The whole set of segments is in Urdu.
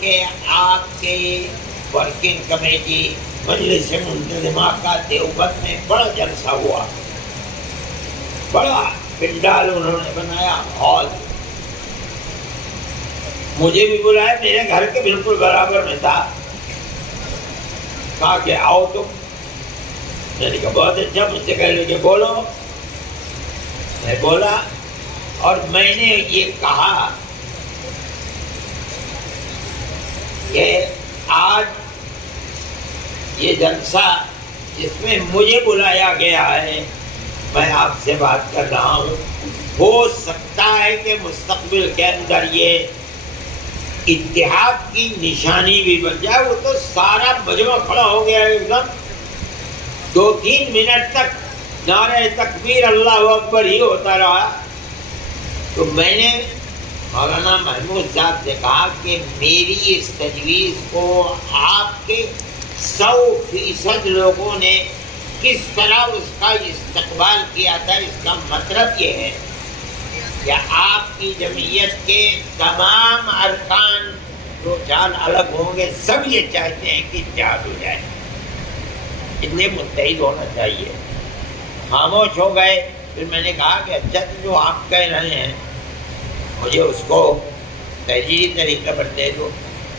کہ آپ کے ورکنگ کمیٹی مجلس منتظمہ کا دیوبند میں بڑا جلسہ ہوا، بڑا پنڈال انہوں نے بنایا، ہال، مجھے بھی بلایا، میرے گھر کے بالکل برابر میں تھا، کہا کہ آؤ تم، میں نے کہا بہت اچھا، مجھ سے کہہ لے کہ بولو، میں بولا اور میں نے یہ کہا کہ آج یہ جلسہ جس میں مجھے بلایا گیا ہے، میں آپ سے بات کر رہا ہوں، ہو سکتا ہے کہ مستقبل کے اندر یہ اتحاد کی نشانی بھی بن جائے۔ وہ تو سارا مجمع کھڑا ہو گیا ایک دم، 2-3 منٹ تک نعرہ تکبیر اللہ اکبر ہی ہوتا رہا۔ تو میں نے مولانا محمود صاحب سے کہا کہ میری اس تجویز کو آپ کے 100% لوگوں نے کس طرح اس کا استقبال کیا تھا، اس کا مطلب یہ ہے کہ آپ کی جمعیت کے تمام ارکان جو چال الگ ہوں گے سب یہ چاہتے ہیں کہ اتحاد ہو جائے، اتنے متحد ہونا چاہیے۔ خاموش ہو گئے۔ پھر میں نے کہا کہ اچھا جو آپ کہہ رہے ہیں مجھے اس کو تحریری طریقے پر دے دو۔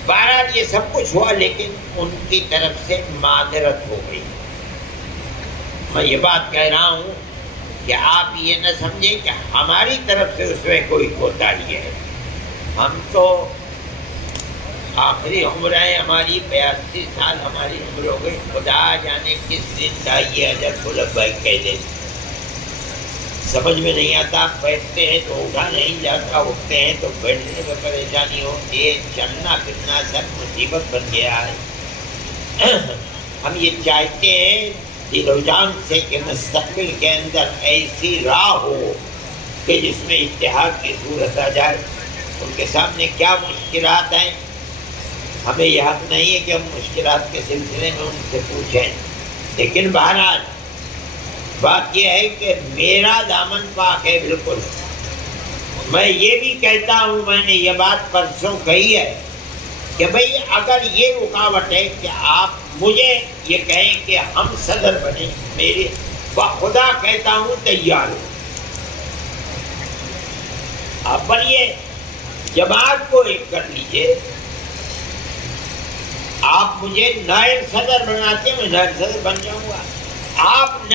بہرحال یہ سب کچھ ہوا، لیکن ان کی طرف سے معذرت ہو گئی۔ میں یہ بات کہہ رہا ہوں کہ آپ یہ نہ سمجھیں کہ ہماری طرف سے اس میں کوئی کوتاہی ہے۔ ہم تو آخری عمر ہے ہماری، 82 سال ہماری عمر ہو گئی، خدا جانے کس دن کا یہ حضرت غلب بھائی کہہ دے، سمجھ میں نہیں آتا۔ بیٹھتے ہیں تو اٹھا نہیں جاتا، اٹھتے ہیں تو بیٹھنے میں پریشانی ہوتی ہے، چلنا پھرنا سب مصیبت بن گیا ہے۔ ہم یہ چاہتے ہیں دل و جان سے کہ مستقبل کے اندر ایسی راہ ہو کہ جس میں اتحاد کی صورت آ جائے۔ ان کے سامنے کیا مشکلات ہیں، ہمیں یہ حق نہیں ہے کہ ہم مشکلات کے سلسلے میں ان سے پوچھیں، لیکن بہرحال بات یہ ہے کہ میرا دامن پاک ہے بالکل۔ میں یہ بھی کہتا ہوں، میں نے یہ بات پرسوں کہی ہے کہ بھئی اگر یہ رکاوٹ ہے کہ آپ مجھے یہ کہیں کہ ہم صدر بنیں، میرے بخدا کہتا ہوں تیار ہوں۔ آپ بنیے، جماعت کو ایک کر لیجئے، آپ مجھے نائب صدر بناتے ہیں، میں نائب صدر بن جاؤں گا۔ آپ